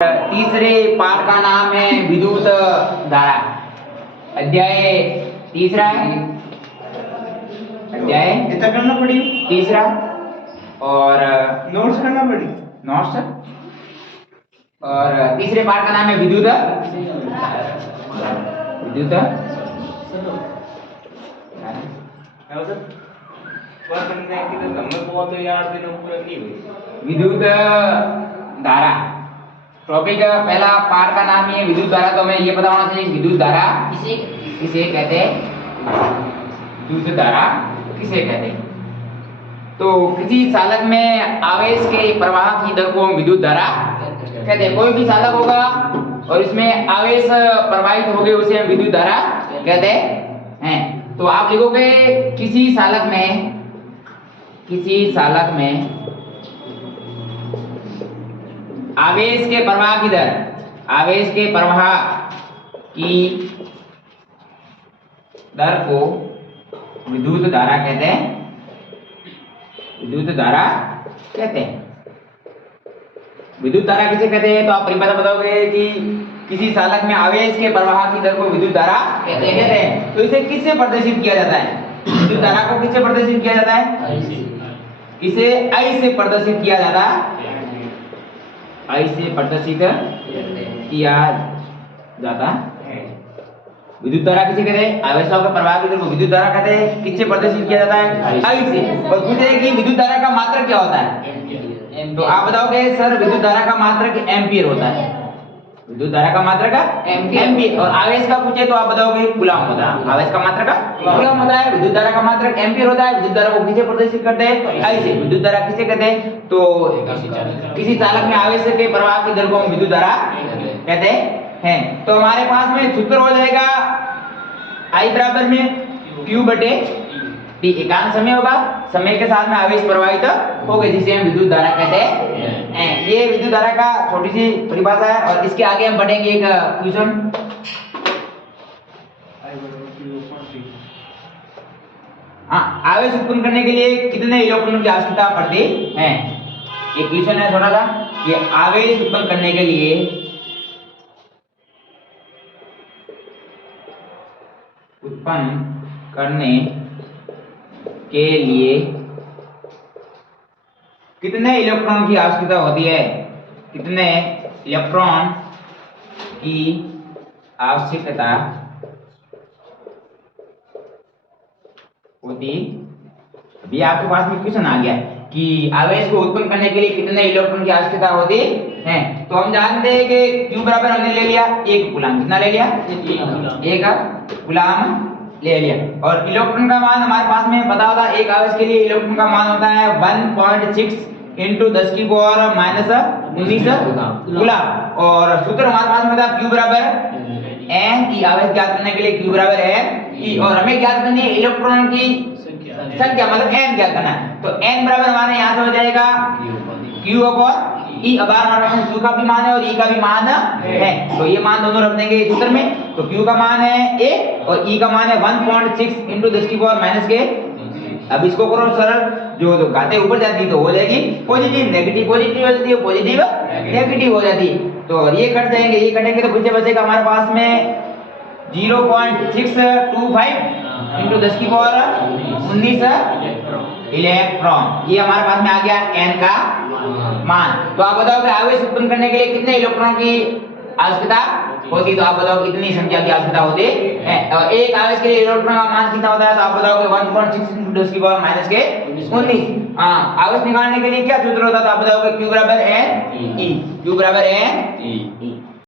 तीसरे पाठ का नाम है विद्युत धारा। अध्याय तीसरा है, अध्याय कितना करना पड़ी तीसरा और नोट्स करना पड़ी नोट्स और तीसरे पाठ का नाम है विद्युत विद्युत विद्युत धारा। टॉपिक पहला पाठ का नाम है विद्युत धारा। तो हमें ये पता होना चाहिए विद्युत धारा किसे कहते हैं, विद्युत धारा किसे कहते हैं। तो किसी चालक में आवेश के प्रवाह की दर को हम विद्युत धारा कहते हैं। कोई भी चालक होगा और इसमें आवेश प्रवाहित हो गए उसे हम विद्युत धारा कहते हैं। तो आप लिखोगे किसी चालक में आवेश के प्रवाह की दर, आवेश के प्रवाह की दर को विद्युत धारा कहते हैं, विद्युत धारा कहते हैं। विद्युत धारा किसे कहते हैं तो आप परिभाषा बताओगे कि किसी चालक में आवेश के प्रवाह की दर को विद्युत धारा कहते हैं। तो इसे किससे प्रदर्शित किया जाता है? विद्युत धारा को किससे प्रदर्शित किया जाता है? इसे I से प्रदर्शित किया जाता है, I से प्रदर्शित किया जाता है। विद्युत धारा किसे कहते हैं? आवेशों के प्रवाह की दर को विद्युत धारा कहते हैं। किससे प्रदर्शित किया जाता है? I से। और पूछे कि विद्युत धारा का मात्रक क्या होता है? तो आप बताओगे सर विद्युत धारा का मात्रक एम्पीयर होता है। विद्युत धारा का मात्रक एम्पीयर। और आवेश का पूछे तो आप बताओगे कूलम होता है। आवेश का मात्रक कूलम होता है। विद्युत धारा का मात्रक एम्पीयर होता है। विद्युत धारा को किसे प्रदर्शित करते हैं? I से। विद्युत धारा किसे कहते हैं? तो किसी चालक में आवेश के प्रवाह की दर को हम विद्युत धारा कहते हैं। तो हमारे पास में सूत्र हो जाएगा I बराबर में Q बटे T। एकांक समय होगा, समय के साथ में आवेश प्रवाहित होगा जिसे हम विद्युत धारा कहते हैं। ये विद्युत धारा का छोटी सी परिभाषा है। और इसके आगे हम पढ़ेंगे एक क्वेश्चन। हाँ, आवेश उत्पन्न करने के लिए कितने इलेक्ट्रॉनों की आवश्यकता पड़ती है? एक क्वेश्चन है छोटा सा कि आवेश उत्पन्न करने के लिए कितने इलेक्ट्रॉन की आवश्यकता होती है? कितने इलेक्ट्रॉन की आवश्यकता होती? अभी आपके पास में क्वेश्चन आ गया कि आवेश को उत्पन्न करने के लिए कितने इलेक्ट्रॉन की आवश्यकता होती है। तो हम जानते हैं कि Q बराबर हमने ले लिया 1 कूलम। कितना ले लिया? 1 कूलम ले लिया। और इलेक्ट्रॉन का मान हमारे पास में पता होता है। एक आवेश के लिए इलेक्ट्रॉन का मान होता है 1.6 × 10⁻⁻⁹ कूलम। और सूत्र हमारे पास में था Q बराबर n। आवेश ज्ञात करने के लिए Q बराबर n। और हमें ज्ञात करनी है इलेक्ट्रॉन की संख्या, मतलब n ज्ञात करना है। तो n बराबर हमारे यहाँ से हो जाएगा Q अपॉन E। अब हमारे पास Q का भी मान है और E का भी मान है। तो ये मान दोनों रख देंगे सूत्र में। तो Q का मान है 1 और E का मान है 1.6 × 10⁻⁻⁹। अब इसको करो सरल, जो घातें ऊपर जाती है तो हो जाएगी पॉजिटिव, नेगेटिव पॉजिटिव हो जाती है, पॉजिटिव नेगेटिव हो जाती है। तो ये कट जाएंगे, ये कटेंगे तो पीछे बचेगा हमारे पास में 0.625 × 10⁻⁹ इलेक्ट्रॉन। ये हमारे पास में आ गया n का मान। तो आप बताओ कि आवेश उत्पन्न करने के लिए कितने इलेक्ट्रॉन की आवश्यकता होती? तो आप बताओ कितनी संख्या की आवश्यकता होती है। और एक आवेश के लिए इलेक्ट्रॉन का मान कितना होता है? तो आप बताओ कि 1.6 × 10⁻⁻⁹ आवेश निकालने के लिए क्या सूत्र होता है? तो आप बताओगे Q बराबर n E। Q बराबर n E।